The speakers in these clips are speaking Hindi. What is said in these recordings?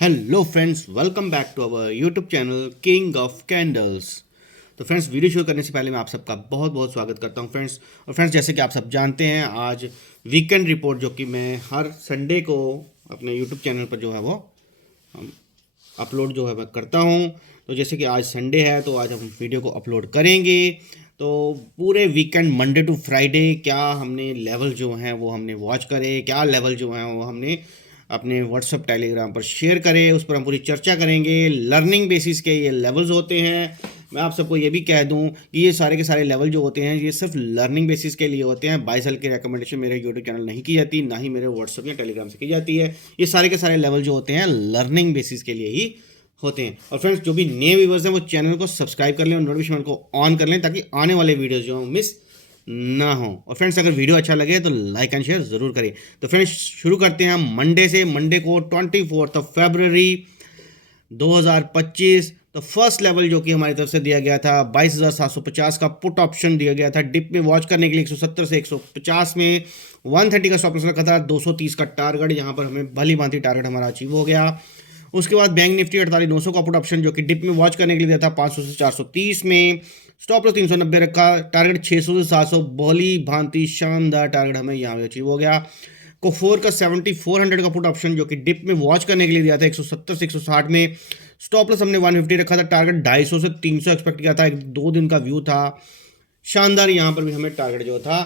Hello friends, welcome back to our YouTube channel king of candles. तो फ्रेंड्स, वीडियो शुरू करने से पहले मैं आप सबका बहुत बहुत स्वागत करता हूं फ्रेंड्स। और फ्रेंड्स, जैसे कि आप सब जानते हैं, आज वीकेंड रिपोर्ट जो कि मैं हर संडे को अपने यूट्यूब चैनल पर जो है वो अपलोड जो है मैं करता हूं। तो जैसे कि आज संडे है तो आज हम वीडियो को अपलोड करेंगे। तो पूरे वीकेंड मंडे टू फ्राइडे क्या हमने लेवल जो हैं वो हमने वॉच करे, क्या लेवल जो हैं वो हमने अपने व्हाट्सअप टेलीग्राम पर शेयर करें, उस पर हम पूरी चर्चा करेंगे। लर्निंग बेसिस के ये लेवल्स होते हैं। मैं आप सबको ये भी कह दूं कि ये सारे के सारे लेवल जो होते हैं ये सिर्फ लर्निंग बेसिस के लिए होते हैं। 22 साल की रिकमेंडेशन मेरे यूट्यूब चैनल नहीं की जाती, ना ही मेरे व्हाट्सअप या टेलीग्राम से की जाती है। ये सारे के सारे लेवल जो होते हैं लर्निंग बेसिस के लिए ही होते हैं। और फ्रेंड्स, जो भी नए व्यूवर्स हैं वो चैनल को सब्सक्राइब कर लें और नोटिफिकेशन को ऑन कर लें ताकि आने वाले वीडियोज़ जो मिस ना हो। और फ्रेंड्स, अगर वीडियो अच्छा लगे तो लाइक एंड शेयर ज़रूर करें। तो फ्रेंड्स, शुरू करते हैं हम मंडे से। मंडे को 24 फरवरी 2025। तो फर्स्ट लेवल जो कि हमारी तरफ से दिया गया था 22,750 का पुट ऑप्शन दिया गया था डिप में वॉच करने के लिए 170 से 150 में। 130 का स्टॉप लॉस रखा था, 230 का टारगेट, यहाँ पर हमें भली भांति टारगेट हमारा अचीव हो गया। उसके बाद बैंक निफ्टी 48,900 का पुट ऑप्शन जो कि डिप में वॉच करने के लिए दिया था 500 से 430 में। स्टॉप लॉस 390 रखा, टारगेट 600 से 700, भली भांति शानदार टारगेट हमें यहाँ पे अचीव हो गया। कोफोर का 7400 का पुट ऑप्शन जो कि डिप में वॉच करने के लिए दिया था 170 से 160 में। स्टॉप लॉस हमने 150 रखा था, टारगेट 250 से 300 एक्सपेक्ट किया था, एक 2 दिन का व्यू था। शानदार यहाँ पर भी हमें टारगेट जो था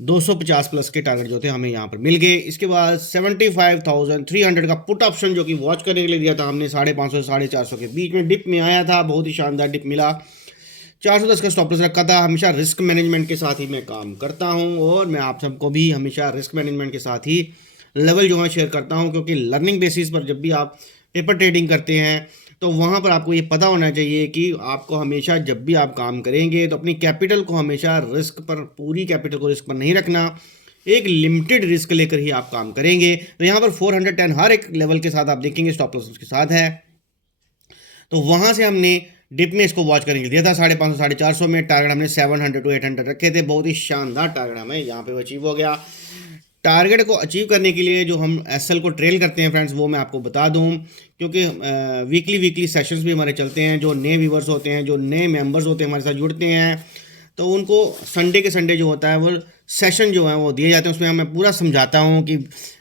250 प्लस के टारगेट जो थे हमें यहाँ पर मिल गए। इसके बाद 75,300 का पुट ऑप्शन जो कि वॉच करने के लिए दिया था हमने 550 से 450 के बीच में डिप में आया था, बहुत ही शानदार डिप मिला। 410 का स्टॉप लॉस रखा था। हमेशा रिस्क मैनेजमेंट के साथ ही मैं काम करता हूं और मैं आप सबको भी हमेशा रिस्क मैनेजमेंट के साथ ही लेवल जो है शेयर करता हूं, क्योंकि लर्निंग बेसिस पर जब भी आप पेपर ट्रेडिंग करते हैं तो वहां पर आपको ये पता होना चाहिए कि आपको हमेशा जब भी आप काम करेंगे तो अपनी कैपिटल को हमेशा रिस्क पर, पूरी कैपिटल को रिस्क पर नहीं रखना, एक लिमिटेड रिस्क लेकर ही आप काम करेंगे। तो यहाँ पर 410 हर एक लेवल के साथ आप देखेंगे स्टॉप लॉस के साथ है। तो वहां से हमने डिप में इसको वॉच करने के लिए दिया था 550 450 में। टारगेट हमने 700 टू 800 रखे थे, बहुत ही शानदार टारगेट हमें यहाँ पे अचीव हो गया। टारगेट को अचीव करने के लिए जो हम एसएल को ट्रेल करते हैं फ्रेंड्स, वो मैं आपको बता दूं, क्योंकि वीकली सेशंस भी हमारे चलते हैं। जो नए व्यूवर्स होते हैं, जो नए मेंबर्स होते हैं हमारे साथ जुड़ते हैं, तो उनको संडे के संडे जो होता है वो सेशन जो है वो दिए जाते हैं। उसमें मैं पूरा समझाता हूँ कि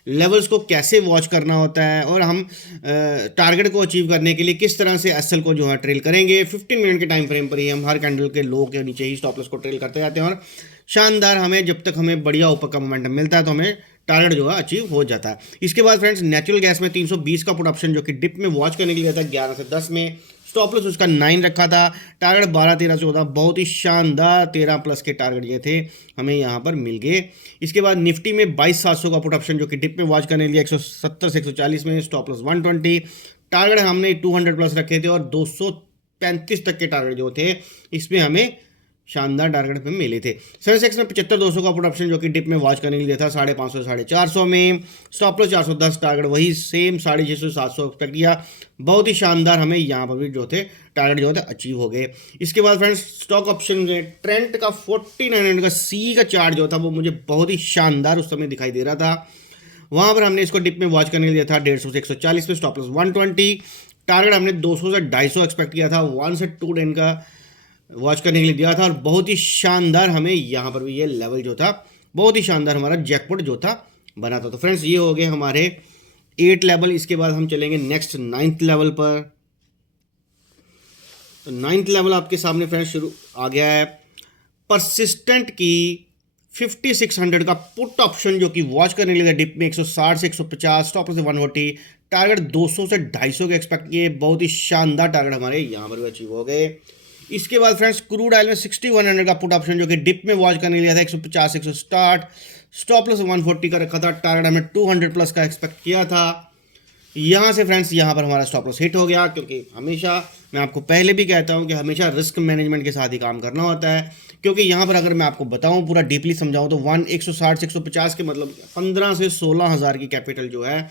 लेवल्स को कैसे वॉच करना होता है और हम टारगेट को अचीव करने के लिए किस तरह से एसएल को जो है ट्रेल करेंगे। 15 मिनट के टाइम फ्रेम पर ही हम हर कैंडल के लो के नीचे ही स्टॉप लॉस को ट्रेल करते जाते हैं और शानदार हमें जब तक हमें बढ़िया ऊपर का मोमेंटम मिलता है तो हमें टारगेट जो है अचीव हो जाता है। इसके बाद फ्रेंड्स, नेचुरल गैस में 320 का पुट ऑप्शन जो कि डिप में वॉच करने के लिए था 11 से 10 में। स्टॉप लॉस उसका 9 रखा था, टारगेट 12 13 14, बहुत ही शानदार 13 प्लस के टारगेट ये थे हमें यहाँ पर मिल गए। इसके बाद निफ्टी में 22,700 का पुट ऑप्शन जो कि डिप में वॉच करने के लिए 170 से 140 में। स्टॉप लॉस 120, टारगेट हमने 200 प्लस रखे थे और 235 तक के टारगेट जो थे इसमें हमें शानदार टारगेट पे मिले थे। सेंसेक्स में 75,200 का पुट ऑप्शन जो कि डिप में वॉच करने के लिए था 550 से 450 में। स्टॉप लॉस 410, टारगेट वही सेम 650 700 एक्सपेक्ट किया। बहुत ही शानदार हमें यहाँ पर भी जो थे टारगेट जो थे अचीव हो गए। इसके बाद फ्रेंड्स, स्टॉक ऑप्शन में ट्रेंड का 4900 का सी का चार्ट जो था वो मुझे बहुत ही शानदार उस समय दिखाई दे रहा था। वहाँ पर हमने इसको डिप में वॉच करने के लिए था 150 से 140 में। स्टॉप लॉस 120, टारगेट हमने 200 से 250 एक्सपेक्ट किया था। 1 से 2 दिन का वॉच करने के लिए दिया था और बहुत ही शानदार हमें यहाँ पर भी ये लेवल जो था, बहुत ही शानदार हमारा जैकपॉट जो था बना था। तो फ्रेंड्स, ये हो गए हमारे 8 लेवल। इसके बाद हम चलेंगे नेक्स्ट 9th लेवल पर। तो 9th लेवल आपके सामने फ्रेंड्स शुरू आ गया है। परसिस्टेंट की 5600 का पुट ऑप्शन जो कि वॉच करने के लिए डिप में 160 से 150, स्टॉप से 140, टारगेट 200 से 250 के एक्सपेक्ट किए। बहुत ही शानदार टारगेट हमारे यहाँ पर भी अचीव हो गए। इसके बाद फ्रेंड्स, क्रूड ऑयल में 6100 का पुट ऑप्शन जो कि डिप में वॉच करने लिया था 150 से 160, स्टॉप लॉस 140 का रखा था, टारगेट हमें 200 प्लस का एक्सपेक्ट किया था। यहाँ से फ्रेंड्स यहाँ पर हमारा स्टॉप लॉस हिट हो गया, क्योंकि हमेशा मैं आपको पहले भी कहता हूँ कि हमेशा रिस्क मैनेजमेंट के साथ ही काम करना होता है। क्योंकि यहाँ पर अगर मैं आपको बताऊँ, पूरा डीपली समझाऊँ, तो 160 से 150 के मतलब 15 से 16,000 की कैपिटल जो है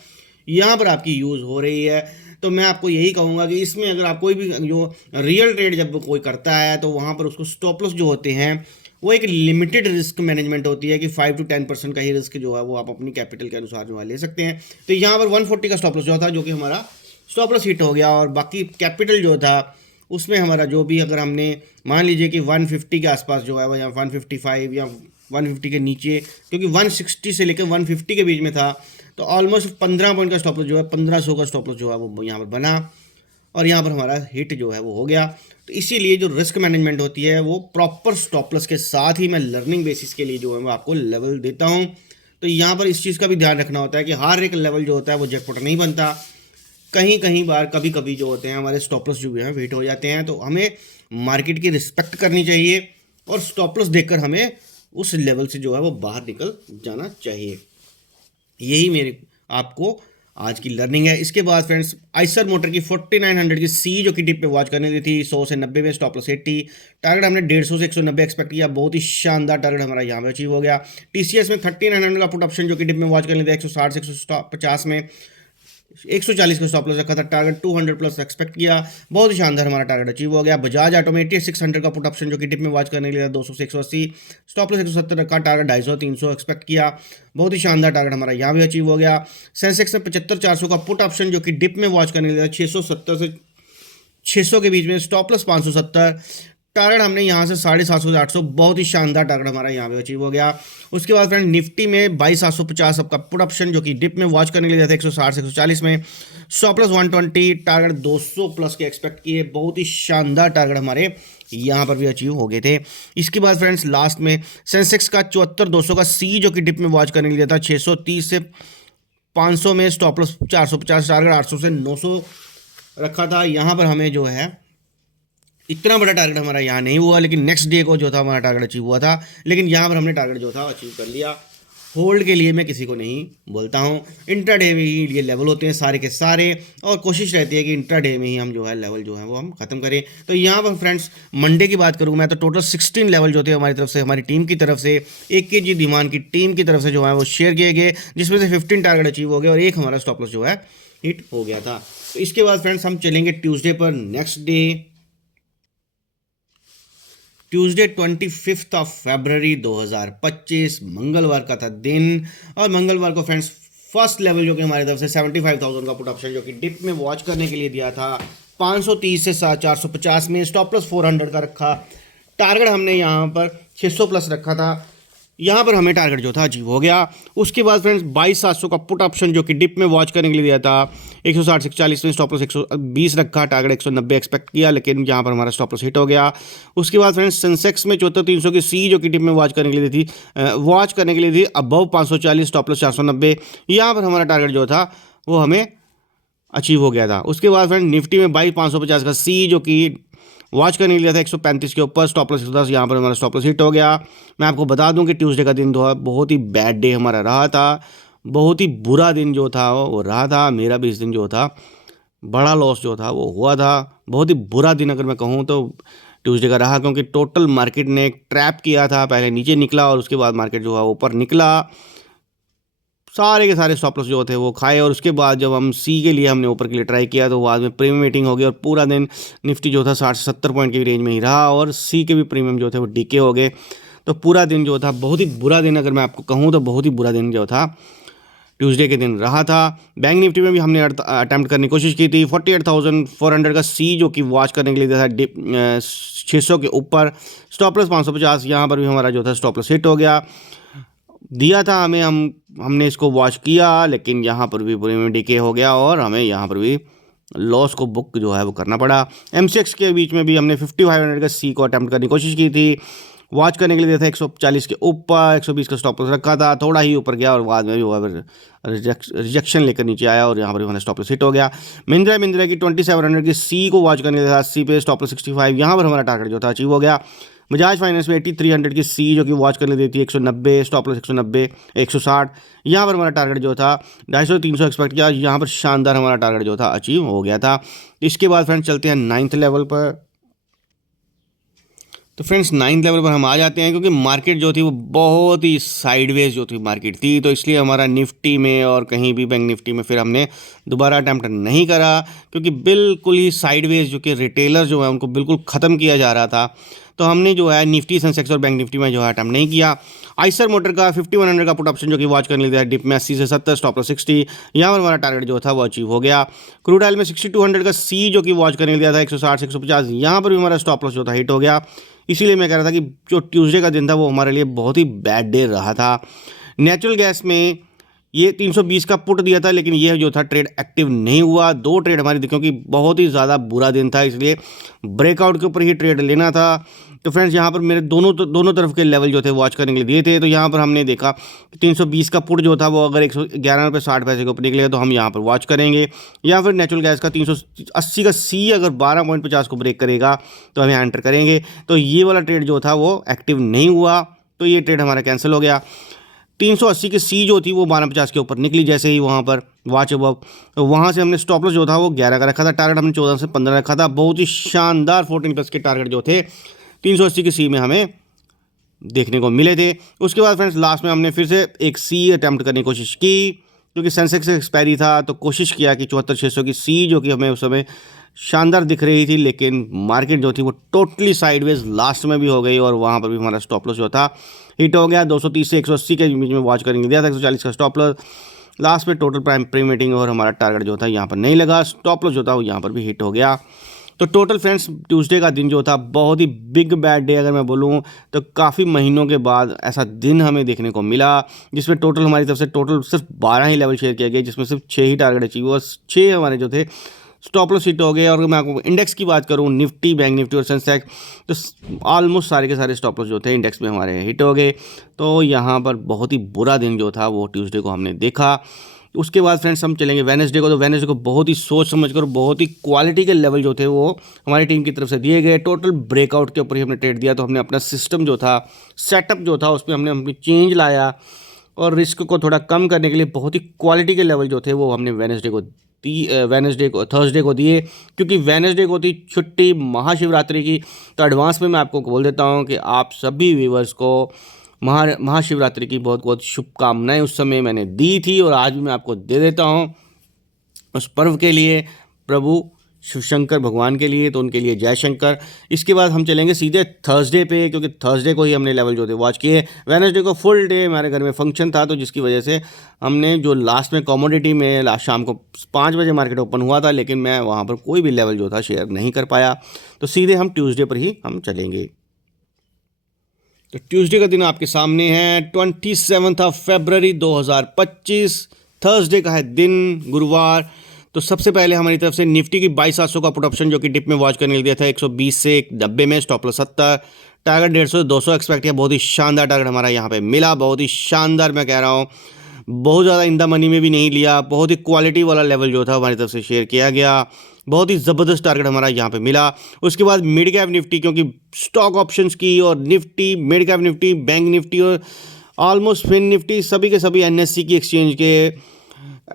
यहाँ पर आपकी यूज़ हो रही है। तो मैं आपको यही कहूँगा कि इसमें अगर आप कोई भी जो रियल ट्रेड जब कोई करता है तो वहाँ पर उसको स्टॉप लॉस जो होते हैं वो एक लिमिटेड रिस्क मैनेजमेंट होती है कि 5 to 10% का ही रिस्क जो है वो आप अपनी कैपिटल के अनुसार जो है ले सकते हैं। तो यहाँ पर 140 का स्टॉप लॉस जो था, जो कि हमारा स्टॉप लॉस हिट हो गया। और बाकी कैपिटल जो था उसमें हमारा जो भी, अगर हमने मान लीजिए कि 150 के आसपास जो है वो, या 155 या 150 के नीचे, क्योंकि 160 से लेकर 150 के बीच में था, तो ऑलमोस्ट 15 पॉइंट का स्टॉप लॉस जो है, 1500 का स्टॉप लॉस जो है वो यहाँ पर बना और यहाँ पर हमारा हिट जो है वो हो गया। तो इसीलिए जो रिस्क मैनेजमेंट होती है वो प्रॉपर स्टॉप लॉस के साथ ही मैं लर्निंग बेसिस के लिए जो है मैं आपको लेवल देता हूँ। तो यहाँ पर इस चीज़ का भी ध्यान रखना होता है कि हर एक लेवल जो होता है वो जैकपॉट नहीं बनता। कहीं कहीं बार कभी कभी जो होते हैं हमारे स्टॉप लॉस जो भी हैं हिट हो जाते हैं। तो हमें मार्केट की रिस्पेक्ट करनी चाहिए और स्टॉप लॉस देखकर हमें उस लेवल से जो है वो बाहर निकल जाना चाहिए। यही मेरे आपको आज की लर्निंग है। इसके बाद फ्रेंड्स, आइसर मोटर की 4900 की सी जो कि डिप पे वॉच करने दी थी 100 से 90 में, स्टॉप लॉस 80, टारगेट हमने 150 से 190 एक्सपेक्ट किया, बहुत ही शानदार टारगेट हमारा यहाँ पे अचीव हो गया। टीसीएस में 3900 का पुट ऑप्शन जो कि डिप में वॉच करने दिया 160 से 150 में, 140 का स्टॉप लॉस रखा था, टारगेट 200 प्लस एक्सपेक्ट किया, बहुत ही शानदार हमारा टारगेट अचीव हो गया। बजाज ऑटो में 8600 का पुट ऑप्शन जो कि डिप में वॉच करने के लिए 200 से 180, स्टॉप लॉस 170 रखा, टारगेट 250 300 एक्सपेक्ट किया, बहुत ही शानदार टारगेट हमारा यहाँ भी अचीव हो गया। सेंसेक्स में 75400 का पुट ऑप्शन जो कि डिप में वॉच करने के लिए 670 से 600 के बीच में, स्टॉप लॉस 570, टारगेट हमने यहाँ से 750 से 800, बहुत ही शानदार टारगेट हमारा यहाँ पे अचीव हो गया। उसके बाद फ्रेंड निफ्टी में 22750 आपका पुट ऑप्शन जो कि डिप में वॉच करने के लिए था 160 से 140 में, स्टॉप लॉस 120, टारगेट 200 प्लस के एक्सपेक्ट किए, बहुत ही शानदार टारगेट हमारे यहाँ पर भी अचीव हो गए थे। इसके बाद फ्रेंड्स लास्ट में सेंसेक्स का 74200 का सी जो कि डिप में वॉच करने के लिए था 630 से 500 में, स्टॉप लॉस 450, टारगेट 800 से 900 रखा था। यहाँ पर हमें जो है इतना बड़ा टारगेट हमारा यहाँ नहीं हुआ, लेकिन नेक्स्ट डे को जो था हमारा टारगेट अचीव हुआ था, लेकिन यहाँ पर हमने टारगेट जो था अचीव कर लिया। होल्ड के लिए मैं किसी को नहीं बोलता हूँ, इंट्राडे में ही ये लेवल होते हैं सारे के सारे, और कोशिश रहती है कि इंट्राडे में ही हम जो है लेवल जो है वो हम खत्म करें। तो यहाँ पर फ्रेंड्स मंडे की बात करूँ मैं तो टोटल 16 लेवल जो थे हमारी तरफ से, हमारी टीम की तरफ से, एक के जी धीमान की टीम की तरफ से जो है वो शेयर किए गए, जिसमें से 15 टारगेट अचीव हो गए और एक हमारा स्टॉप लॉस जो है हिट हो गया था। तो इसके बाद फ्रेंड्स हम चलेंगे ट्यूसडे पर। नेक्स्ट डे ट्यूसडे 25 फरवरी 2025 मंगलवार का था दिन, और मंगलवार को फ्रेंड्स फर्स्ट लेवल जो कि हमारी तरफ से 75,000 का पुट ऑप्शन जो कि डिप में वॉच करने के लिए दिया था 530 से 450 में, स्टॉप प्लस 400 का रखा, टारगेट हमने यहाँ पर 600 प्लस रखा था, यहाँ पर हमें टारगेट जो था अचीव हो गया। उसके बाद फ्रेंड्स 22,700 का पुट ऑप्शन जो कि डिप में वॉच करने के लिए दिया था 160 से 40 में, स्टॉप लॉस 120 रखा, टारगेट 190 एक्सपेक्ट किया, लेकिन यहाँ पर हमारा स्टॉप लॉस हिट हो गया। उसके बाद फ्रेंड्स सेंसेक्स में 74,300 की सी जो कि डिप में वॉच करने के लिए थी अबव 540, स्टॉप लॉस 490, यहाँ पर हमारा टारगेट जो था वो हमें अचीव हो गया था। उसके बाद फ्रेंड निफ्टी में 22,550 का सी जो कि वॉच करने के लिए था 135 के ऊपर, स्टॉप लॉस 110, यहाँ पर हमारा स्टॉप लॉस हिट हो गया। मैं आपको बता दूं कि ट्यूसडे का दिन जो बहुत ही बैड डे हमारा रहा था, बहुत ही बुरा दिन जो था वो रहा था। मेरा भी इस दिन जो था बड़ा लॉस जो था वो हुआ था, बहुत ही बुरा दिन अगर मैं कहूँ तो ट्यूसडे का रहा, क्योंकि टोटल मार्केट ने एक ट्रैप किया था, पहले नीचे निकला और उसके बाद मार्केट जो है ऊपर निकला, सारे के सारे स्टॉप लॉस जो थे वो खाए, और उसके बाद जब हम सी के लिए हमने ऊपर के लिए ट्राई किया तो बाद में प्रीमियम मीटिंग हो गई और पूरा दिन निफ्टी जो था 60 से 70 पॉइंट की रेंज में ही रहा, और सी के भी प्रीमियम जो थे वो डीके हो गए। तो पूरा दिन जो था बहुत ही बुरा दिन, अगर मैं आपको कहूँ तो बहुत ही बुरा दिन जो था ट्यूसडे के दिन रहा था। बैंक निफ्टी में भी हमने अटैम्प्ट करने की कोशिश की थी 48,400 का सी जो कि वॉच करने के लिए था 600 के ऊपर, स्टॉप लॉस 550, यहाँ पर भी हमारा जो था स्टॉप लॉस हिट हो गया। दिया था हमें, हमने इसको वॉच किया, लेकिन यहाँ पर भी प्रीमियम डीके हो गया और हमें यहाँ पर भी लॉस को बुक जो है वो करना पड़ा। एमसीएक्स के बीच में भी हमने 5500 का सी को अटैम्प्ट करने की कोशिश की थी, वॉच करने के लिए दिया था 140 के ऊपर, 120 का स्टॉप लॉस रखा था, थोड़ा ही ऊपर गया और बाद में भी रिजेक्शन लेकर नीचे आया और यहाँ पर भी हमारा स्टॉप लॉस हिट हो गया। महिंद्रा की 2700 की सी को वॉच करने के लिए था 80 पे, स्टॉप लॉस 65, यहाँ पर हमारा टारगेट जो था अचीव हो गया। बजाज फाइनेंस में 8300 की सी जो कि वॉच करने देती है 190, स्टॉप लॉस 190 160, यहाँ पर हमारा टारगेट जो था 250 300 एक्सपेक्ट किया, यहाँ पर शानदार हमारा टारगेट जो था अचीव हो गया था। इसके बाद फ्रेंड्स चलते हैं 9th लेवल पर। तो फ्रेंड्स 9th लेवल पर हम आ जाते हैं, क्योंकि मार्केट जो थी वो बहुत ही साइडवेज जो थी मार्केट थी, तो इसलिए हमारा निफ्टी में और कहीं भी बैंक निफ्टी में फिर हमने दोबारा अटैम्प्ट नहीं करा, क्योंकि बिल्कुल ही साइडवेज जो कि रिटेलर जो है उनको बिल्कुल ख़त्म किया जा रहा था। तो हमने जो है निफ्टी, सेंसेक्स और बैंक निफ्टी में जो है अटेम्प्ट नहीं किया। आइसर मोटर का 5100 का पुट ऑप्शन जो कि वॉच करने लिया डिप में 80 से 70, स्टॉप लॉस 60, यहाँ पर हमारा टारगेट जो था वो अचीव हो गया। क्रूड ऑयल में 6200 का सी जो कि वॉच करने लिया था 160 से 150, यहाँ पर भी हमारा स्टॉप लॉस जो था हिट हो गया। इसीलिए मैं कह रहा था कि जो ट्यूसडे का दिन था वो हमारे लिए बहुत ही बैड डे रहा था। नेचुरल गैस में ये 320 का पुट दिया था, लेकिन ये जो था ट्रेड एक्टिव नहीं हुआ। 2 ट्रेड हमारी, क्योंकि बहुत ही ज़्यादा बुरा दिन था, इसलिए ब्रेकआउट के ऊपर ही ट्रेड लेना था। तो फ्रेंड्स यहाँ पर मेरे दोनों तरफ के लेवल जो थे वॉच करने के लिए दिए थे। तो यहाँ पर हमने देखा 320 का पुट जो था वो अगर 111 रुपये 60 पैसे के ऊपर निकलेगा तो हम यहाँ पर वॉच करेंगे। या फिर नेचुरल गैस का 380 का सी अगर 12.50 को ब्रेक करेगा तो हम यहाँ एंटर करेंगे। तो ये वाला ट्रेड जो था वो एक्टिव नहीं हुआ, तो ये ट्रेड हमारा कैंसिल हो गया। 380 की सी जो थी वो 1250 के ऊपर निकली जैसे ही वहाँ पर वॉच अबव, तो वहाँ से हमने स्टॉप लॉस जो था वो 11 का रखा था। टारगेट हमने 14 से 15 रखा था। बहुत ही शानदार 14+ के टारगेट जो थे 380 की सी में हमें देखने को मिले थे। उसके बाद फ्रेंड्स लास्ट में हमने फिर से एक सी अटैम्प्ट करने की कोशिश की, क्योंकि सेंसेक्स एक्सपायरी था, तो कोशिश किया कि 74,600 की सी जो कि हमें उस समय शानदार दिख रही थी, लेकिन मार्केट जो थी वो टोटली साइडवेज लास्ट में भी हो गई और वहाँ पर भी हमारा स्टॉप लॉस जो था हिट हो गया। 230 से 180 के बीच में वॉच करेंगे दिया था, 140 का स्टॉप लॉस। लास्ट में टोटल प्राइम प्रीमिटिंग और हमारा टारगेट जो था यहाँ पर नहीं लगा, स्टॉप लॉस जो था वो यहाँ पर भी हिट हो गया। तो टोटल फ्रेंड्स ट्यूसडे का दिन जो था बहुत ही बिग बैड डे अगर मैं बोलूँ तो काफ़ी महीनों के बाद ऐसा दिन हमें देखने को मिला, जिसमें टोटल हमारी तरफ से टोटल सिर्फ 12 ही लेवल शेयर किए गए, जिसमें सिर्फ 6 ही टारगेट अचीव हुआ। 6 हमारे जो थे स्टॉप लॉस हिट हो गए। और अगर मैं आपको इंडेक्स की बात करूँ, निफ्टी, बैंक निफ्टी और सेंसेक्स, तो ऑलमोस्ट सारे के सारे स्टॉप लॉस जो थे इंडेक्स में हमारे हिट हो गए। तो यहाँ पर बहुत ही बुरा दिन जो था वो ट्यूसडे को हमने देखा। उसके बाद फ्रेंड्स हम चलेंगे वेडनेसडे को। तो वेडनेसडे को बहुत ही सोच समझ कर, बहुत ही क्वालिटी के लेवल जो थे वो हमारी टीम की तरफ से दिए गए। टोटल ब्रेकआउट के ऊपर ही हमने ट्रेड दिया, तो हमने अपना सिस्टम जो था, सेटअप जो था, उसमें हमने अपनी चेंज लाया और रिस्क को थोड़ा कम करने के लिए बहुत ही क्वालिटी के लेवल जो थे वो हमने थर्सडे को दिए, क्योंकि वेडनेसडे को थी छुट्टी महाशिवरात्रि की। तो एडवांस में मैं आपको बोल देता हूँ कि आप सभी व्यूवर्स को महाशिवरात्रि की बहुत बहुत शुभकामनाएं उस समय मैंने दी थी और आज भी मैं आपको दे देता हूँ उस पर्व के लिए, प्रभु शिव शंकर भगवान के लिए, तो उनके लिए जय शंकर। इसके बाद हम चलेंगे सीधे थर्सडे पे, क्योंकि थर्सडे को ही हमने लेवल जो थे वॉच किए। वेडनेसडे को फुल डे हमारे घर में फंक्शन था, तो जिसकी वजह से हमने जो लास्ट में कमोडिटी में लास्ट शाम को 5 बजे मार्केट ओपन हुआ था, लेकिन मैं वहाँ पर कोई भी लेवल जो था शेयर नहीं कर पाया। तो सीधे हम ट्यूसडे पर ही हम चलेंगे। तो ट्यूसडे का दिन आपके सामने है 27 फरवरी 2025, थर्सडे का है दिन, गुरुवार। तो सबसे पहले हमारी तरफ से निफ्टी की 22,700 का पुट ऑप्शन जो कि डिप में वॉच करने के लिए दिया था 120 से 90 में, स्टॉप लॉस 70, टारगेट 150 से 200 एक्सपेक्ट किया। बहुत ही शानदार टारगेट हमारा यहाँ पे मिला, बहुत ही शानदार, मैं कह रहा हूँ बहुत ज़्यादा इन द मनी में भी नहीं लिया, बहुत ही क्वालिटी वाला लेवल जो था हमारी तरफ से शेयर किया गया। बहुत ही ज़बरदस्त टारगेट हमारा यहाँ पे मिला। उसके बाद मिड कैप निफ्टी, क्योंकि स्टॉक ऑप्शंस की और Nifty, mid cap Nifty, bank Nifty और ऑलमोस्ट फिन निफ्टी सभी के सभी एनएससी की एक्सचेंज के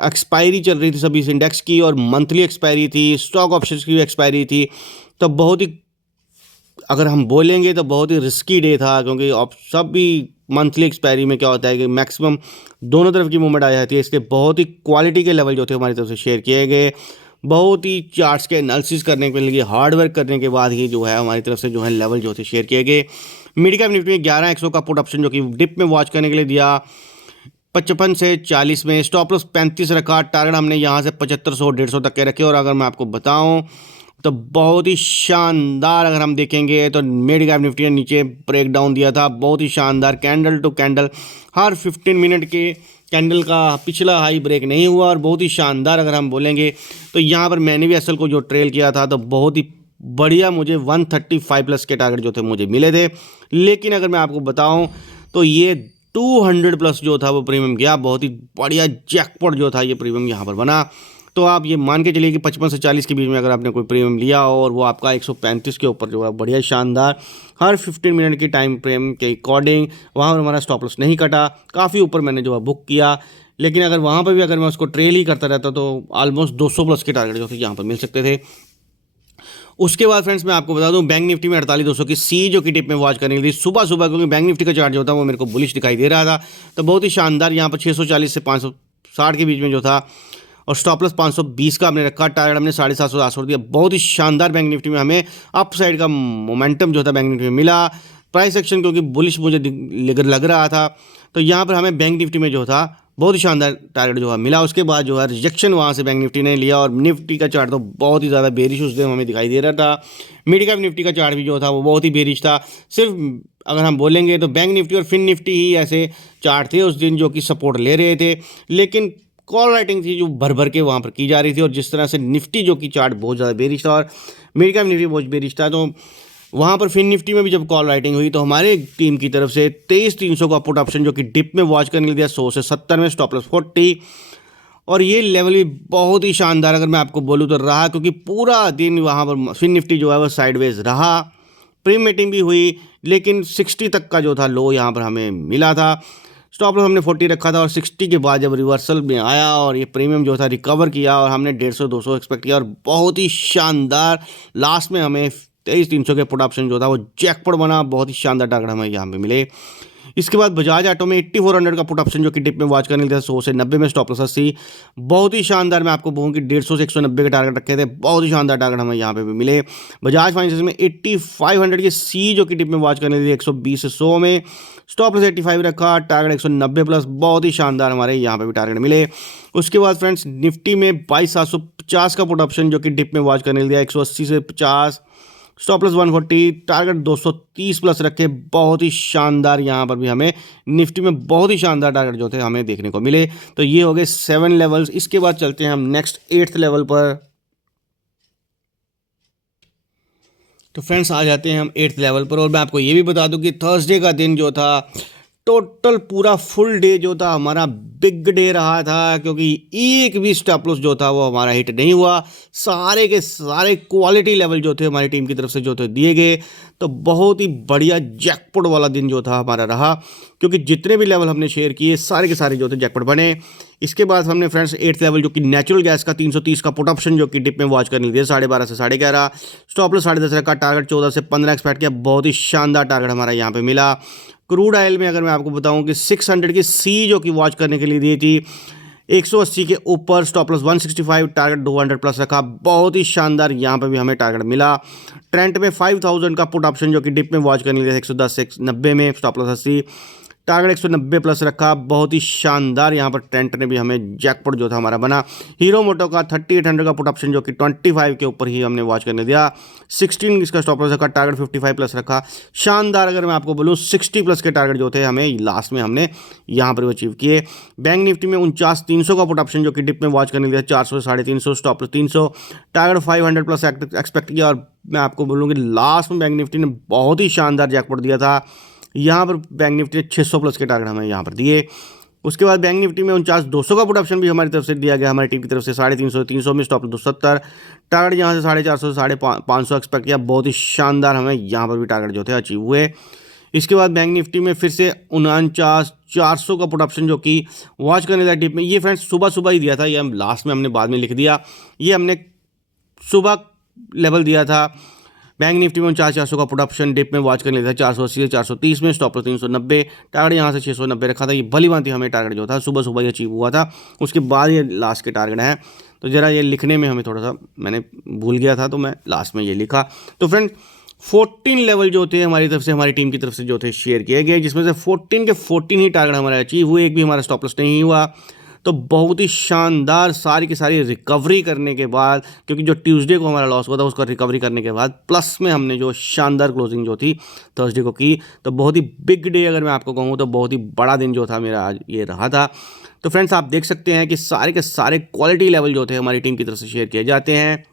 एक्सपायरी चल रही थी, सभी इंडेक्स की, और मंथली एक्सपायरी थी, स्टॉक ऑप्शंस की भी एक्सपायरी थी। तो बहुत ही, अगर हम बोलेंगे तो बहुत ही रिस्की डे था, क्योंकि सब भी मंथली एक्सपायरी में क्या होता है कि मैक्सिमम दोनों तरफ की मूवमेंट आ जाती है। इसके बहुत ही क्वालिटी के लेवल जो थे हमारी तरफ से शेयर किए गए। बहुत ही चार्ट्स के एनालिसिस करने के लिए हार्ड वर्क करने के बाद ही जो है हमारी तरफ से जो है लेवल जो थे शेयर किए गए। मिड कैप निफ्टी में 11,100 का पुट ऑप्शन जो कि डिप में वॉच करने के लिए दिया 55 से 40 में, स्टॉप लॉस 35 रखा, टारगेट हमने यहाँ से 7500 150 तक के रखे। और अगर मैं आपको बताऊं तो बहुत ही शानदार अगर हम देखेंगे तो मिड कैप निफ्टी ने नीचे ब्रेक डाउन दिया था, बहुत ही शानदार, कैंडल टू कैंडल, हर 15 मिनट के कैंडल का पिछला हाई ब्रेक नहीं हुआ। और बहुत ही शानदार अगर हम बोलेंगे तो यहाँ पर मैंने भी असल को जो ट्रेल किया था तो बहुत ही बढ़िया, मुझे 135+ के टारगेट जो थे मुझे मिले थे। लेकिन अगर मैं आपको बताऊं तो ये 200+ जो था वो प्रीमियम गया, बहुत ही बढ़िया जैकपॉट जो था ये प्रीमियम यहाँ पर बना। तो आप ये मान के चलिए कि 55 से 40 के बीच में अगर आपने कोई प्रीमियम लिया हो और वो आपका 135 के ऊपर जो है बढ़िया शानदार, हर 15 मिनट की टाइम फ्रेम के अकॉर्डिंग वहाँ पर हमारा स्टॉप लॉस नहीं कटा, काफ़ी ऊपर मैंने जो है बुक किया। लेकिन अगर वहाँ पर भी अगर मैं उसको ट्रेल ही करता रहता तो ऑलमोस्ट 200+ के टारगेट जो थे यहाँ पर मिल सकते थे। उसके बाद फ्रेंड्स मैं आपको बता दूं बैंक निफ्टी में 48,200 की सी जो कि डिप में वॉच करने के लिए सुबह सुबह, क्योंकि बैंक निफ्टी का चार्ट जो था वो मेरे को बुलिश दिखाई दे रहा था, तो बहुत ही शानदार यहाँ पर 640 से 560 के बीच में जो था और स्टॉप लॉस 520 का हमने रखा, टारगेट हमने 750 800 दिया। बहुत ही शानदार बैंक निफ्टी में हमें अप साइड का मोमेंटम जो था बैंक निफ्टी में मिला। प्राइस एक्शन क्योंकि बुलिश मुझे लग रहा था, तो यहाँ पर हमें बैंक निफ्टी में जो था बहुत ही शानदार टारगेट जो है मिला। उसके बाद जो है रिजेक्शन वहाँ से बैंक निफ्टी ने लिया और निफ्टी का चार्ट तो बहुत ही ज़्यादा बेरिश उस दिन हमें दिखाई दे रहा था। मिड कैप निफ्टी का चार्ट भी जो था वो बहुत ही बेरिश था। सिर्फ अगर हम बोलेंगे तो बैंक निफ्टी और फिन निफ्टी ही ऐसे चार्ट थे उस दिन जो कि सपोर्ट ले रहे थे, लेकिन कॉल राइटिंग थी जो भर भर के वहाँ पर की जा रही थी। और जिस तरह से निफ्टी जो कि चार्ट बहुत ज़्यादा बेरिश था और मिड कैप निफ्टी बहुत बेरिश था, तो वहाँ पर फिन निफ्टी में भी जब कॉल राइटिंग हुई तो हमारे टीम की तरफ से 23,300 का पुट ऑप्शन जो कि डिप में वॉच करने के लिए 100 से 70 में, स्टॉप लॉस 40। और ये लेवल भी बहुत ही शानदार अगर मैं आपको बोलूँ तो रहा, क्योंकि पूरा दिन वहाँ पर फिन निफ्टी जो है वो साइडवेज रहा। प्री मीटिंग भी हुई लेकिन 60 तक का जो था लो यहाँ पर हमें मिला था। स्टॉप लॉस हमने 40 रखा था और 60 के बाद जब रिवर्सल में आया और ये प्रीमियम जो था रिकवर किया और हमने 150-200 एक्सपेक्ट किया और बहुत ही शानदार लास्ट में हमें 23,300 के पुट ऑप्शन जो था वो जैकपॉट बना। बहुत ही शानदार टारगेट हमें यहाँ पे मिले। इसके बाद बजाज ऑटो में 8400 का पुट ऑप्शन जो कि डिप में वॉच करने था 100 से 90 में, स्टॉप लॉस 80। बहुत ही शानदार, मैं आपको बोलूँ कि 150 से 190 के टारगेट रखे थे। बहुत ही शानदार टारगेट हमें यहाँ पे भी मिले। बजाज फाइनेंस में 8500 की सी जो कि डिप में वॉच करने थी 120 से 100 में, स्टॉप लॉस 85 रखा, टारगेट 190 प्लस। बहुत ही शानदार हमारे यहाँ पे भी टारगेट मिले। उसके बाद फ्रेंड्स निफ्टी में 22,750 का पुट ऑप्शन जो कि डिप में वॉच करने दिया 180 से 50, स्टॉप लॉस 140, टारगेट 230 प्लस रखे। बहुत ही शानदार यहाँ पर भी हमें निफ्टी में बहुत ही शानदार टारगेट जो थे हमें देखने को मिले। तो ये हो गए 7 लेवल्स। इसके बाद चलते हैं हम नेक्स्ट 8th लेवल पर। तो फ्रेंड्स आ जाते हैं हम 8th लेवल पर, और मैं आपको ये भी बता दूं कि थर्सडे का दिन जो था टोटल पूरा फुल डे जो था हमारा बिग डे रहा था, क्योंकि एक भी स्टॉप लॉस जो था वो हमारा हिट नहीं हुआ। सारे के सारे क्वालिटी लेवल जो थे हमारी टीम की तरफ से जो थे दिए गए। तो बहुत ही बढ़िया जैकपॉट वाला दिन जो था हमारा रहा, क्योंकि जितने भी लेवल हमने शेयर किए सारे के सारे जो थे जैकपॉट बने। इसके बाद हमने फ्रेंड्स 8th लेवल जो कि नेचुरल गैस का 330 का पुट ऑप्शन जो कि डिप में वॉच करने दिया 12.5 से 11.5, स्टॉप लॉस 10.5 रखा, टारगेट 14 से 15 एक्सपेक्ट किया। बहुत ही शानदार टारगेट हमारा यहाँ पे मिला। क्रूड ऑयल में अगर मैं आपको बताऊं कि 600 की सी जो कि वॉच करने के लिए दी थी 180 के ऊपर, स्टॉप लॉस 165, टारगेट 200 प्लस रखा। बहुत ही शानदार यहाँ पे भी हमें टारगेट मिला। ट्रेंट में 5000 का पुट ऑप्शन जो कि डिप में वॉच करने के लिए 110 से 90 में, स्टॉप लॉस 80, टारगेट 190 प्लस रखा। बहुत ही शानदार यहाँ पर ट्रेंट ने भी हमें जैकपॉट जो था हमारा बना। हीरो मोटो का 3800 का पुट ऑप्शन जो कि 25 के ऊपर ही हमने वॉच करने दिया 16 इसका स्टॉप लॉस रखा, टारगेट 55 प्लस रखा। शानदार अगर मैं आपको बोलूँ 60 प्लस के टारगेट जो थे हमें लास्ट में हमने यहाँ पर अचीव किए। बैंक निफ्टी में 49,300 का पुट ऑप्शन जो कि डिप में वॉच करने दिया 400 से 350, stop loss 300, target 500 plus expect किया। और मैं आपको बोलूँ कि लास्ट में बैंक निफ्टी ने बहुत ही शानदार जैकपॉट दिया था। यहाँ पर बैंक निफ्टी ने 600 प्लस के टारगेट हमें यहाँ पर दिए। उसके बाद बैंक निफ्टी में 49,200 का पुट ऑप्शन भी हमारी तरफ से दिया गया, हमारी टीम की तरफ से 350 300 में, स्टॉप 270, टारगेट यहाँ से 450 से 550 एक्सपेक्ट किया। बहुत ही शानदार हमें यहाँ पर भी टारगेट जो थे अचीव हुए। इसके बाद बैंक निफ्टी में फिर से 49,400 का पुट ऑप्शन जो कि वॉच करने का डिप में, ये फ्रेंड्स सुबह सुबह ही दिया था, ये हम लास्ट में हमने बाद में लिख दिया। ये हमने सुबह लेवल दिया था। बैंक निफ्टी में 4,400 का पुट ऑप्शन डिप में वॉच करने था 480 से 430 में, स्टॉप लॉस 390, टारगेट यहाँ से 690 रखा था। ये भली भांति हमें टारगेट जो था सुबह सुबह ही अचीव हुआ था। उसके बाद ये लास्ट के टारगेट है, तो ज़रा ये लिखने में हमें थोड़ा सा मैंने भूल गया था, तो मैं लास्ट में ये लिखा। तो फ्रेंड 14 लेवल जो थे हमारी तरफ से, हमारी टीम की तरफ से जो थे शेयर किए गए, जिसमें से 14 के 14 ही टारगेट हमारे अचीव हुए, एक भी हमारा स्टॉप लॉस नहीं हुआ। तो बहुत ही शानदार सारी की सारी रिकवरी करने के बाद, क्योंकि जो ट्यूसडे को हमारा लॉस हुआ था उसका रिकवरी करने के बाद प्लस में हमने जो शानदार क्लोजिंग जो थी थर्सडे को की, तो बहुत ही बिग डे अगर मैं आपको कहूँ तो बहुत ही बड़ा दिन जो था मेरा आज ये रहा था। तो फ्रेंड्स आप देख सकते हैं कि सारे के सारे क्वालिटी लेवल जो थे हमारी टीम की तरफ से शेयर किए जाते हैं।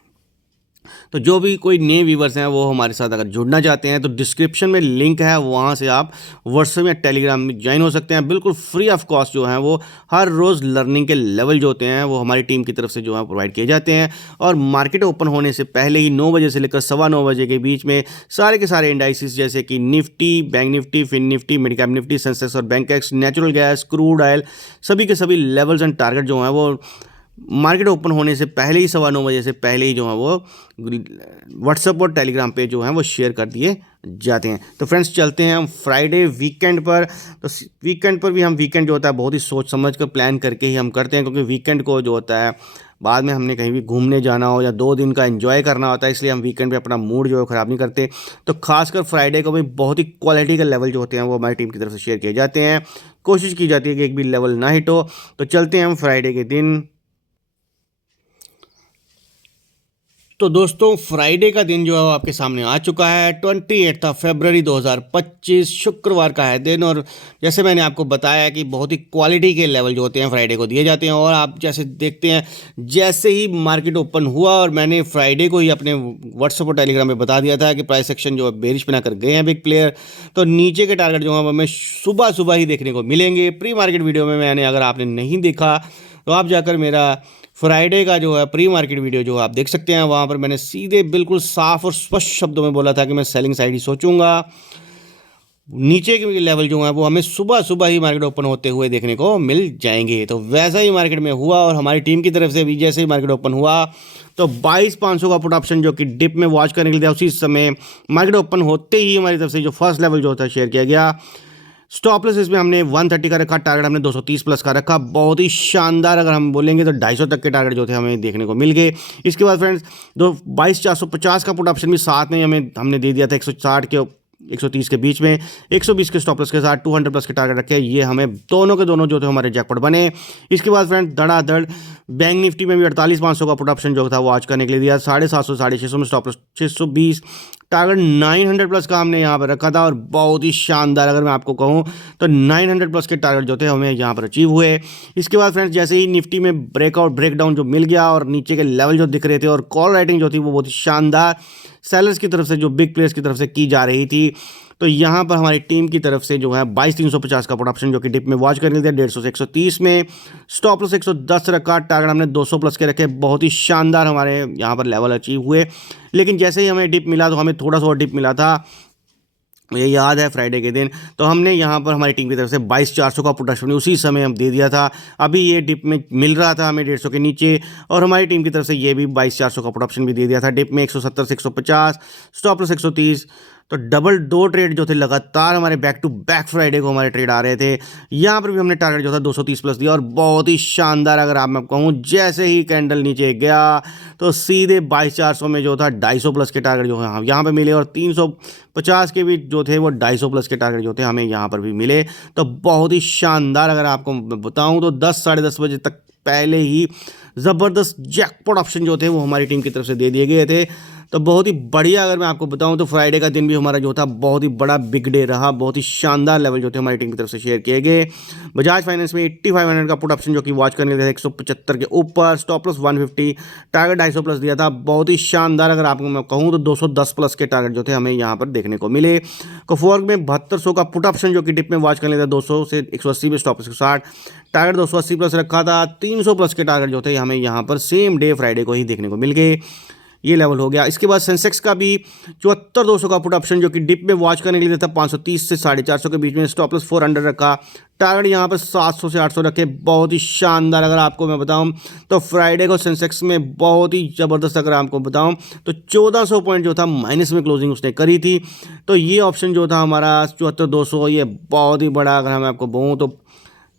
तो जो भी कोई नए व्यूवर्स हैं वो हमारे साथ अगर जुड़ना चाहते हैं तो डिस्क्रिप्शन में लिंक है, वहाँ से आप व्हाट्सएप या टेलीग्राम में ज्वाइन हो सकते हैं। बिल्कुल फ्री ऑफ कॉस्ट जो है वो हर रोज़ लर्निंग के लेवल जो होते हैं वो हमारी टीम की तरफ से जो है प्रोवाइड किए जाते हैं। और मार्केट ओपन होने से पहले ही 9 बजे से लेकर 9:15 बजे के बीच में सारे के सारे इंडाइसिस जैसे कि Nifty, bank Nifty, fin Nifty, mid cap Nifty, Sensex और Bankex, natural gas, crude oil, सभी के सभी लेवल्स एंड टारगेट जो हैं वो मार्केट ओपन होने से पहले ही 9:15 से पहले ही जो है वो व्हाट्सएप और टेलीग्राम पे जो है वो शेयर कर दिए जाते हैं। तो फ्रेंड्स चलते हैं हम फ्राइडे वीकेंड पर। तो वीकेंड पर भी हम वीकेंड जो होता है बहुत ही सोच समझ कर प्लान करके ही हम करते हैं, क्योंकि वीकेंड को जो होता है बाद में हमने कहीं भी घूमने जाना हो या 2 दिन का एंजॉय करना होता है, इसलिए हम वीकेंड पे अपना मूड जो है ख़राब नहीं करते। तो खासकर फ्राइडे को भी बहुत ही क्वालिटी के लेवल जो होते हैं वो हमारी टीम की तरफ से शेयर किए जाते हैं। कोशिश की जाती है कि एक भी लेवल ना हिट हो। तो चलते हैं हम फ्राइडे के दिन। तो दोस्तों फ्राइडे का दिन जो है वो आपके सामने आ चुका है। 28 फरवरी 2025 शुक्रवार का है दिन। और जैसे मैंने आपको बताया कि बहुत ही क्वालिटी के लेवल जो होते हैं फ्राइडे को दिए जाते हैं। और आप जैसे देखते हैं, जैसे ही मार्केट ओपन हुआ और मैंने फ्राइडे को ही अपने व्हाट्सएप और टेलीग्राम में बता दिया था कि प्राइस सेक्शन जो है बेरिश बना कर गए हैं बिग प्लेयर, तो नीचे के टारगेट जो है हमें सुबह सुबह ही देखने को मिलेंगे। प्री मार्केट वीडियो में मैंने, अगर आपने नहीं देखा तो आप जाकर मेरा फ्राइडे का जो है प्री मार्केट वीडियो जो आप देख सकते हैं, वहाँ पर मैंने सीधे बिल्कुल साफ और स्पष्ट शब्दों में बोला था कि मैं सेलिंग साइड ही सोचूंगा। नीचे के लेवल जो है वो हमें सुबह सुबह ही मार्केट ओपन होते हुए देखने को मिल जाएंगे। तो वैसा ही मार्केट में हुआ और हमारी टीम की तरफ से भी जैसे ही मार्केट ओपन हुआ तो 22,500 का पुट ऑप्शन जो कि डिप में वॉच करने के लिए उसी समय मार्केट ओपन होते ही हमारी तरफ से जो फर्स्ट लेवल जो होता है शेयर किया गया। स्टॉप लॉस इसमें हमने 130 का रखा, टारगेट हमने 230 प्लस का रखा। बहुत ही शानदार अगर हम बोलेंगे तो 250 तक के टारगेट जो थे हमें देखने को मिल गए। इसके बाद फ्रेंड्स 22,450 का पुट ऑप्शन भी साथ में हमने दे दिया था 160 के 130 के बीच में, 120 के स्टॉप लॉस के साथ 200 प्लस के टारगेट रखे। ये हमें दोनों के दोनों जो थे हमारे जैकपॉट बने। इसके बाद फ्रेंड्स धड़ाधड़ बैंक निफ्टी में भी 48,500 का पुट ऑप्शन जो था वो आज करने के लिए दिया। 750 650 में स्टॉप लॉस 620, टारगेट 900 प्लस का हमने यहाँ पर रखा था। और बहुत ही शानदार अगर मैं आपको कहूँ तो 900 प्लस के टारगेट जो थे हमें यहाँ पर अचीव हुए। इसके बाद फ्रेंड्स जैसे ही निफ्टी में ब्रेकआउट ब्रेकडाउन जो मिल गया और नीचे के लेवल जो दिख रहे थे और कॉल राइटिंग जो थी वो बहुत ही शानदार सेलर्स की तरफ से, जो बिग प्लेयर्स की तरफ से की जा रही थी, तो यहाँ पर हमारी टीम की तरफ से जो है 22,350 का पुट ऑप्शन जो कि डिप में वॉच करने दिया 150 से 130 में, स्टॉप लॉस 110 रखा, टारगेट हमने 200 प्लस के रखे। बहुत ही शानदार हमारे यहाँ पर लेवल अचीव हुए। लेकिन जैसे ही हमें डिप मिला तो हमें थोड़ा सा और डिप मिला था, मुझे याद है फ्राइडे के दिन, तो हमने यहाँ पर हमारी टीम की तरफ से 22,400 का पुट ऑप्शन उसी समय हम दे दिया था। अभी ये डिप में मिल रहा था हमें 150 के नीचे और हमारी टीम की तरफ से ये भी 22,400 का पुट ऑप्शन भी दे दिया था। डिप में 170 से 150, स्टॉप लॉस 130। तो डबल 2 ट्रेड जो थे लगातार हमारे बैक टू बैक फ्राइडे को हमारे ट्रेड आ रहे थे। यहाँ पर भी हमने टारगेट जो था 230 प्लस दिया और बहुत ही शानदार अगर आप मैं कहूँ, जैसे ही कैंडल नीचे गया तो सीधे 22,400 में जो था 250 प्लस के टारगेट जो है यहाँ पे मिले और 350 के भी जो थे वो 250 प्लस के टारगेट जो थे हमें यहाँ पर भी मिले। तो बहुत ही शानदार अगर आपको बताऊँ तो 10 साढ़े 10 बजे तक पहले ही ज़बरदस्त जैकपॉट ऑप्शन जो थे वो हमारी टीम की तरफ से दे दिए गए थे। तो बहुत ही बढ़िया अगर मैं आपको बताऊं तो फ्राइडे का दिन भी हमारा जो था बहुत ही बड़ा बिग डे रहा। बहुत ही शानदार लेवल जो थे हमारी टीम की तरफ से शेयर किए गए। बजाज फाइनेंस में 8500 का पुट ऑप्शन जो कि वॉच करने के लिए 175 के ऊपर, स्टॉप लॉस 150, टारगेट 250 प्लस दिया था। बहुत ही शानदार अगर आपको मैं कहूँ तो 210 प्लस के टारगेट जो थे हमें यहाँ पर देखने को मिले। कोफॉर्क में 7200 का पुट ऑप्शन जो कि डिप में वॉच करने के लिए 200 से 180 में, स्टॉप लॉस 160, टारगेट 280 प्लस रखा था। 300 प्लस के टारगेट जो थे हमें यहाँ पर सेम डे फ्राइडे को ही देखने को मिल गए। ये लेवल हो गया। इसके बाद सेंसेक्स का भी 74,200 का पुट ऑप्शन जो कि डिप में वॉच करने के लिए था 530 से 450 के बीच में, स्टॉप लॉस 400 रखा, टारगेट यहाँ पर 700 से 800 रखे। बहुत ही शानदार अगर आपको मैं बताऊं तो फ्राइडे को सेंसेक्स में बहुत ही ज़बरदस्त अगर आपको बताऊं तो 1400 पॉइंट जो था माइनस में क्लोजिंग उसने करी थी। तो ये ऑप्शन जो था हमारा 74,200, ये बहुत ही बड़ा अगर मैं आपको बोलूँ तो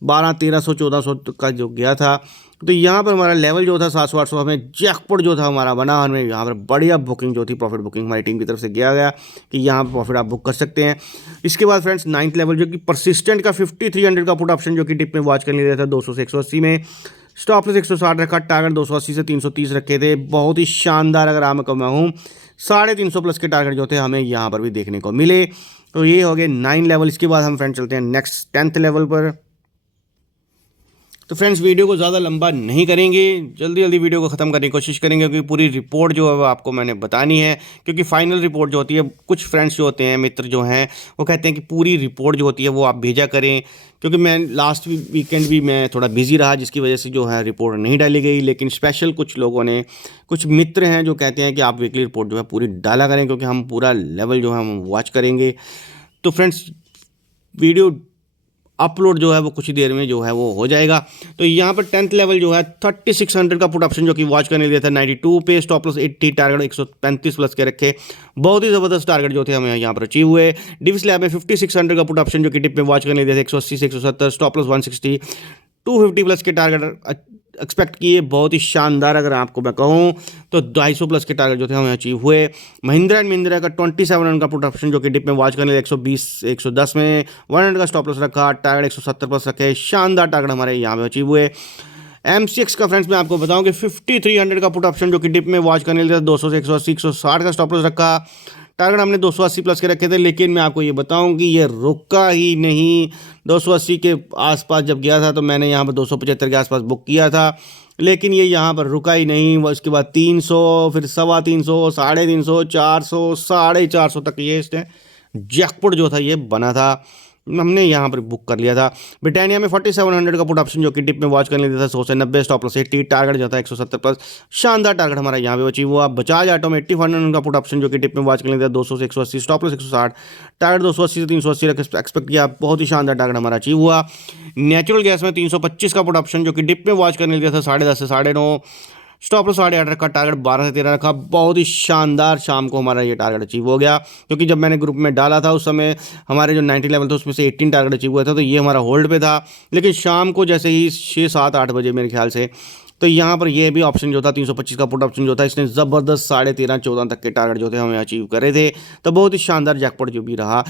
1200, 1300, 1400 का जो गया था। तो यहाँ पर हमारा लेवल जो था 700 800 हमें जैकपॉट जो था हमारा बना। हमें यहाँ पर बढ़िया बुकिंग जो थी, प्रॉफिट बुकिंग हमारी टीम की तरफ से किया गया कि यहाँ पर प्रॉफिट आप बुक कर सकते हैं। इसके बाद फ्रेंड्स 9th लेवल जो कि परसिस्टेंट का 5300 का पुट ऑप्शन जो कि डिप में वॉच कर लिया था 200 से 180 में, स्टॉप लॉस 160 रखा, टारगेट 280 से 330 रखे थे। बहुत ही शानदार अगर आप मैं हूँ 350 प्लस के टारगेट जो थे हमें यहाँ पर भी देखने को मिले। तो ये हो गए 9 लेवल। इसके बाद हम फ्रेंड्स चलते हैं नेक्स्ट 10th लेवल पर। तो फ्रेंड्स वीडियो को ज़्यादा लंबा नहीं करेंगे, जल्दी जल्दी वीडियो को ख़त्म करने की कोशिश करेंगे क्योंकि पूरी रिपोर्ट जो है वो आपको मैंने बतानी है। क्योंकि फाइनल रिपोर्ट जो होती है, कुछ फ्रेंड्स जो होते हैं, मित्र जो हैं, वो कहते हैं कि पूरी रिपोर्ट जो होती है वो आप भेजा करें। क्योंकि मैं लास्ट वीकेंड भी मैं थोड़ा बिजी रहा जिसकी वजह से जो है रिपोर्ट नहीं डाली गई। लेकिन स्पेशल कुछ लोगों ने, कुछ मित्र हैं जो कहते हैं कि आप वीकली रिपोर्ट जो है पूरी डाला करें क्योंकि हम पूरा लेवल जो है हम वॉच करेंगे। तो फ्रेंड्स वीडियो अपलोड जो है वो कुछ ही देर में जो है वो हो जाएगा। तो यहाँ पर 10th लेवल जो है 3600 का पुट ऑप्शन जो कि वॉच करने दिया था 92 पे, स्टॉप लॉस 80, टारगेट 135 प्लस के रखे। बहुत ही ज़बरदस्त टारगेट जो थे हमें यहाँ पर अचीव हुए। डिविस लैब में 5600 का पुट ऑप्शन जो कि डिप में वॉच करने दिया था 180 से 170, स्टॉप लॉस 160, 250 प्लस के टारगेट एक्सपेक्ट किए। बहुत ही शानदार अगर आपको मैं कहूँ तो 250 प्लस के टारगेट जो थे हमें अचीव हुए। महिंद्रा एंड महिंद्रा का 27 का पुट ऑप्शन जो कि डिप में वॉच करने 120 110 में 100 का स्टॉप लॉस रखा, टारगेट 170 प्लस रखे। शानदार टारगेट हमारे यहाँ पे अचीव हुए। MCX का फ्रेंड्स मैं आपको बताऊं कि 5300 का पुट ऑप्शन जो कि डिप में वॉच करने लिए 200 से 180 160 का स्टॉप लॉस रखा, टारगेट हमने 280 प्लस के रखे थे। लेकिन मैं आपको ये बताऊं कि ये रुका ही नहीं। 280 के आसपास जब गया था तो मैंने यहाँ पर 275 के आसपास बुक किया था, लेकिन ये यहाँ पर रुका ही नहीं। उसके बाद 300, फिर 350, 350, 400, 450 तक ये इसने जैकपॉट जो था ये बना था। हमने यहाँ पर बुक कर लिया था। ब्रिटानिया में 4700 का पुट ऑप्शन जो कि डिप में वॉच करने दिया था 100 से 90, स्टॉप लॉस 80, टारगेट जो था 170 प्लस। शानदार टारगेट हमारा यहाँ पे अचीव हुआ। बजाज ऑटो में 8500 का पुट ऑप्शन जो कि डिप में वॉच करने दिया था 200 से 180, स्टॉप लॉस 160, टारगेट 280 से 380 एक्सपेक्ट किया। बहुत ही शानदार टारगेट हमारा अचीव हुआ। नेचुरल गैस में 325 का पुट ऑप्शन जो कि डिप में वॉच करने दिया था 10.5 से 9.5, स्टॉप लॉस 8.5 रखा, टारगेट 12 से 13 रखा। बहुत ही शानदार शाम को हमारा ये टारगेट अचीव हो गया, क्योंकि जब मैंने ग्रुप में डाला था उस समय हमारे जो 90 लेवल थे उसमें से 18 टारगेट अचीव हुआ था, तो ये हमारा होल्ड पे था। लेकिन शाम को जैसे ही 6 7 8 बजे मेरे ख्याल से, तो यहाँ पर ये भी ऑप्शन जो था 325 का पुट ऑप्शन जो था इसने ज़बरदस्त 13.5 14 तक के टारगेट जो थे हमें अचीव करे थे। तो बहुत ही शानदार जैकपॉट जो भी रहा।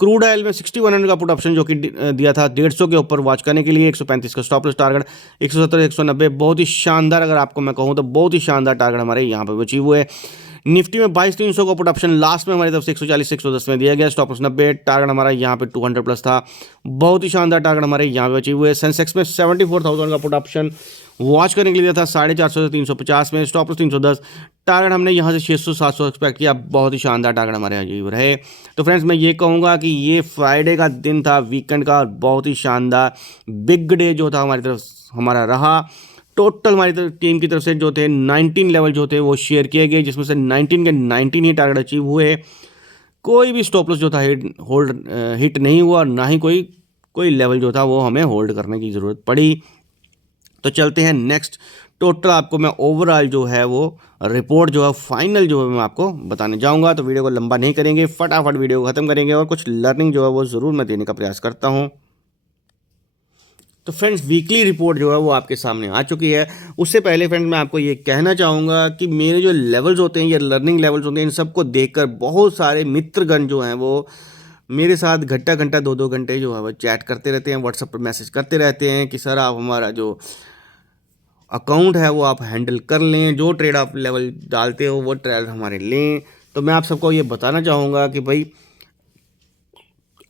क्रूड ऑयल में 6100 का पुट ऑप्शन जो कि दिया था 150 के ऊपर वॉच करने के लिए, 135 का स्टॉप लॉस, टारगेट 170 190। बहुत ही शानदार अगर आपको मैं कहूँ तो बहुत ही शानदार टारगेट हमारे यहाँ पर अचीव हुए। निफ्टी में 22,300 का पुट ऑप्शन लास्ट में हमारी तरफ से 140 110 में दिया गया, स्टॉप लॉस 90, टारगेट हमारा यहाँ पे 200 प्लस था। बहुत ही शानदार टारगेट हमारे यहाँ पे अचीव हुए। सेंसेक्स में 74,000 का पुट ऑप्शन वॉच करने के लिए था 450 से 350 में, स्टॉप लॉस 310, टारगेट हमने यहाँ से 600 700 एक्सपेक्ट किया। बहुत ही शानदार टारगेट हमारे अचीव रहे। तो फ्रेंड्स मैं ये कहूँगा कि ये फ्राइडे का दिन था, वीकेंड का, और बहुत ही शानदार बिग डे जो था हमारी तरफ हमारा रहा। टोटल हमारी टीम की तरफ से जो थे 19 लेवल जो थे वो शेयर किए गए, जिसमें से 19 के 19 ही टारगेट अचीव हुए। कोई भी स्टॉप लॉस जो था हिट नहीं हुआ, और ना ही कोई लेवल जो था वो हमें होल्ड करने की ज़रूरत पड़ी। तो चलते हैं नेक्स्ट। टोटल आपको मैं ओवरऑल जो है वो रिपोर्ट जो है फाइनल जो है मैं आपको बताने जाऊंगा। तो वीडियो को लंबा नहीं करेंगे, फटाफट वीडियो को ख़त्म करेंगे, और कुछ लर्निंग जो है वो ज़रूर मैं देने का प्रयास करता हूँ। तो फ्रेंड्स वीकली रिपोर्ट जो है वो आपके सामने आ चुकी है। उससे पहले फ्रेंड्स मैं आपको ये कहना चाहूँगा कि मेरे जो लेवल्स होते हैं, ये लर्निंग लेवल्स होते हैं, इन सबको देखकर बहुत सारे मित्रगण जो हैं वो मेरे साथ घंटा घंटा 2 घंटे जो है वो चैट करते रहते हैं, व्हाट्सएप पर मैसेज करते रहते हैं कि सर आप हमारा जो अकाउंट है वो आप हैंडल कर लें, जो ट्रेड आप लेवल डालते हो वो ट्रेड हमारे लें। तो मैं आप सबको ये बताना चाहूँगा कि भाई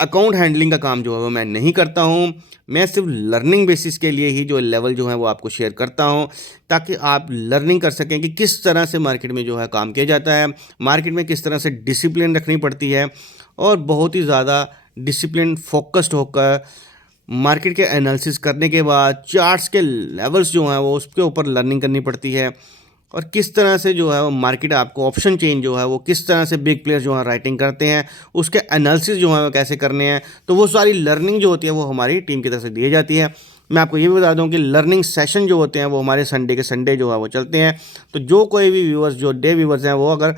अकाउंट हैंडलिंग का काम जो है वो मैं नहीं करता हूँ। मैं सिर्फ लर्निंग बेसिस के लिए ही जो लेवल जो है वो आपको शेयर करता हूँ, ताकि आप लर्निंग कर सकें कि किस तरह से मार्केट में जो है काम किया जाता है, मार्केट में किस तरह से डिसिप्लिन रखनी पड़ती है, और बहुत ही ज़्यादा डिसिप्लिन फोकस्ड होकर मार्केट के एनालिसिस करने के बाद चार्ट्स के लेवल्स जो हैं वो उसके ऊपर लर्निंग करनी पड़ती है, और किस तरह से जो है वो मार्केट आपको ऑप्शन चेंज जो है वो किस तरह से बिग प्लेयर्स जो है राइटिंग करते हैं, उसके एनालिसिस जो है वो कैसे करने हैं। तो वो सारी लर्निंग जो होती है वो हमारी टीम की तरफ से दी जाती है। मैं आपको ये भी बता दूं कि लर्निंग सेशन जो होते हैं वो हमारे संडे के संडे जो है वो चलते हैं। तो जो कोई भी व्यूअर्स जो डे व्यूअर्स हैं वो अगर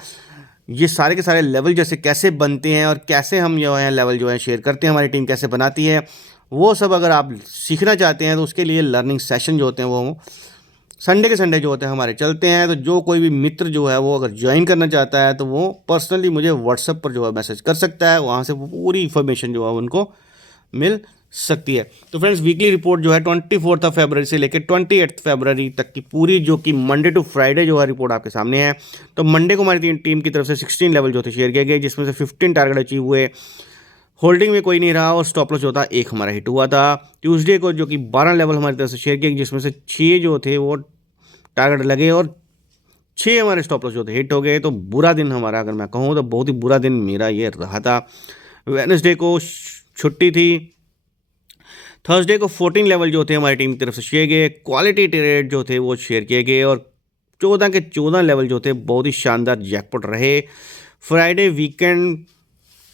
ये सारे के सारे लेवल जैसे कैसे बनते हैं और कैसे हम जो है लेवल जो है शेयर करते हैं, हमारी टीम कैसे बनाती है, वो सब अगर आप सीखना चाहते हैं तो उसके लिए लर्निंग सेशन जो होते हैं वो संडे के संडे जो होते हैं हमारे चलते हैं। तो जो कोई भी मित्र जो है वो अगर ज्वाइन करना चाहता है तो वो पर्सनली मुझे व्हाट्सएप पर जो है मैसेज कर सकता है, वहाँ से वो पूरी इन्फॉर्मेशन जो है उनको मिल सकती है। तो फ्रेंड्स वीकली रिपोर्ट जो है 24 फरवरी से लेकर 28 फरवरी तक की पूरी जो कि मंडे टू फ्राइडे जो है रिपोर्ट आपके सामने है। तो मंडे को हमारी टीम की तरफ से 16 लेवल जो थे शेयर किए गए, जिसमें से 15 टारगेट अचीव हुए, होल्डिंग में कोई नहीं रहा, और स्टॉप लॉस जो था एक हमारा हिट हुआ था। ट्यूसडे को जो कि 12 लेवल हमारी तरफ से शेयर किए, जिसमें से 6 जो थे वो टारगेट लगे और 6 हमारे स्टॉप लॉस जो थे हिट हो गए। तो बुरा दिन हमारा अगर मैं कहूँ तो बहुत ही बुरा दिन मेरा ये रहा था। वेडनेसडे को छुट्टी थी। थर्सडे को 14 लेवल जो थे हमारी टीम की तरफ से शेयर गए, क्वालिटी ट्रेड जो थे वो शेयर किए गए, और 14 के 14 लेवल जो थे बहुत ही शानदार जैकपॉट रहे। फ्राइडे वीकेंड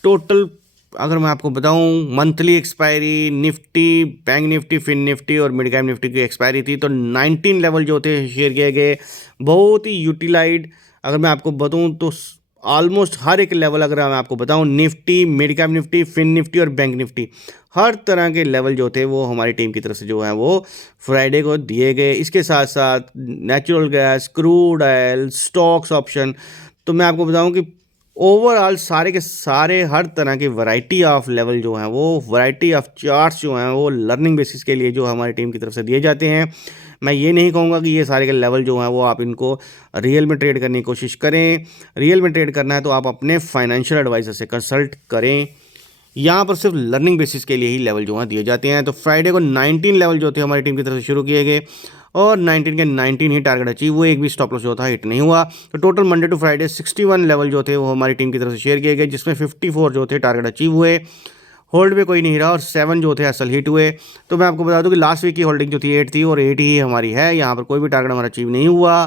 टोटल अगर मैं आपको बताऊं monthly expiry Nifty, bank Nifty, fin Nifty और मिड कैप निफ्टी की एक्सपायरी थी तो 19 लेवल जो थे शेयर किए गए, बहुत ही यूटिलाइज। अगर मैं आपको बताऊं तो ऑलमोस्ट हर एक लेवल, अगर मैं आपको बताऊं Nifty, mid cap Nifty, fin Nifty और बैंक निफ्टी, हर तरह के लेवल जो थे वो हमारी टीम की तरफ से जो है वो फ्राइडे को दिए गए। इसके साथ साथ natural gas, crude oil, stocks option, तो मैं आपको बताऊं कि ओवरऑल सारे के सारे हर तरह की वैरायटी ऑफ लेवल जो हैं वो, वैरायटी ऑफ चार्ट्स जो हैं वो लर्निंग बेसिस के लिए जो हमारी टीम की तरफ से दिए जाते हैं। मैं ये नहीं कहूँगा कि ये सारे के लेवल जो हैं वो आप इनको रियल में ट्रेड करने की कोशिश करें। रियल में ट्रेड करना है तो आप अपने फाइनेंशियल एडवाइजर से कंसल्ट करें। यहाँ पर सिर्फ लर्निंग बेसिस के लिए ही लेवल जो हैं दिए जाते हैं। तो फ्राइडे को 19 लेवल जो थे हमारी टीम की तरफ से शुरू किए गए और 19 के 19 ही टारगेट अचीव हुए, एक भी स्टॉप लॉस जो था हिट नहीं हुआ। तो total Monday to Friday 61 level जो थे वो हमारी टीम की तरफ से शेयर किए गए, जिसमें 54 जो थे टारगेट अचीव हुए, होल्ड पे कोई नहीं रहा और 7 जो थे असल हिट हुए। तो मैं आपको बता दूं कि लास्ट वीक की होल्डिंग जो थी 8 थी और 8 ही हमारी है। यहाँ पर कोई भी टारगेट हमारा अचीव नहीं हुआ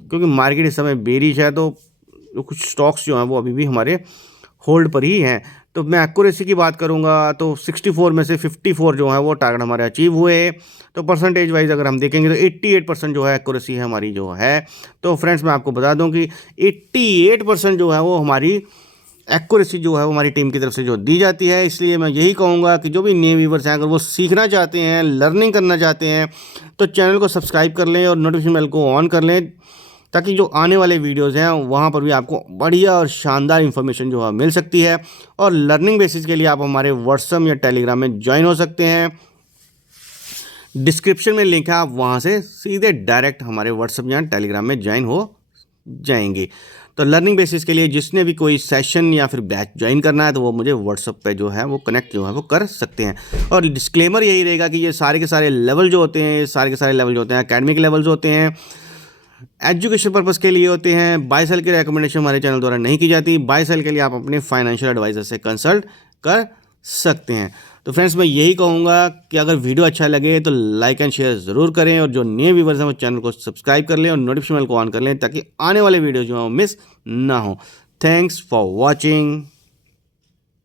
क्योंकि मार्केट इस समय बेरिश है, तो कुछ स्टॉक्स जो हैं वो अभी भी हमारे होल्ड पर ही हैं। तो मैं एक्यूरेसी की बात करूंगा तो 64 में से 54 जो है वो टारगेट हमारे अचीव हुए। तो परसेंटेज वाइज अगर हम देखेंगे तो 88% जो है एक्यूरेसी हमारी जो है। तो फ्रेंड्स मैं आपको बता दूं कि 88% जो है वो हमारी एक्यूरेसी जो है वो हमारी टीम की तरफ से जो दी जाती है। इसलिए मैं यही कहूँगा कि जो भी न्यू व्यूवर्स हैं अगर वो सीखना चाहते हैं, लर्निंग करना चाहते हैं, तो चैनल को सब्सक्राइब कर लें और नोटिफिकेशन बेल को ऑन कर लें, ताकि जो आने वाले वीडियोस हैं वहाँ पर भी आपको बढ़िया और शानदार इन्फॉर्मेशन जो है मिल सकती है। और लर्निंग बेसिस के लिए आप हमारे व्हाट्सएप या टेलीग्राम में ज्वाइन हो सकते हैं। डिस्क्रिप्शन में लिंक है, आप वहाँ से सीधे डायरेक्ट हमारे व्हाट्सएप या टेलीग्राम में ज्वाइन हो जाएंगे। तो लर्निंग बेसिस के लिए जिसने भी कोई सेशन या फिर बैच ज्वाइन करना है तो वो मुझे व्हाट्सएप पे जो है वो कनेक्ट जो है वो कर सकते हैं। और डिस्क्लेमर यही रहेगा कि ये सारे के सारे लेवल जो होते हैं, सारे के सारे लेवल जो होते हैं एकेडमिक लेवल्स होते हैं, एजुकेशन पर्पस के लिए होते हैं। बाय सेल की रिकमेंडेशन हमारे चैनल द्वारा नहीं की जाती। बाय सेल के लिए आप अपने फाइनेंशियल एडवाइजर से कंसल्ट कर सकते हैं। तो फ्रेंड्स मैं यही कहूँगा कि अगर वीडियो अच्छा लगे तो लाइक एंड शेयर ज़रूर करें और जो नए व्यूवर्स हैं वो चैनल को सब्सक्राइब कर लें और नोटिफिकेशन बेल को ऑन कर लें ताकि आने वाले वीडियो जो है वो मिस ना हो। Thanks for watching.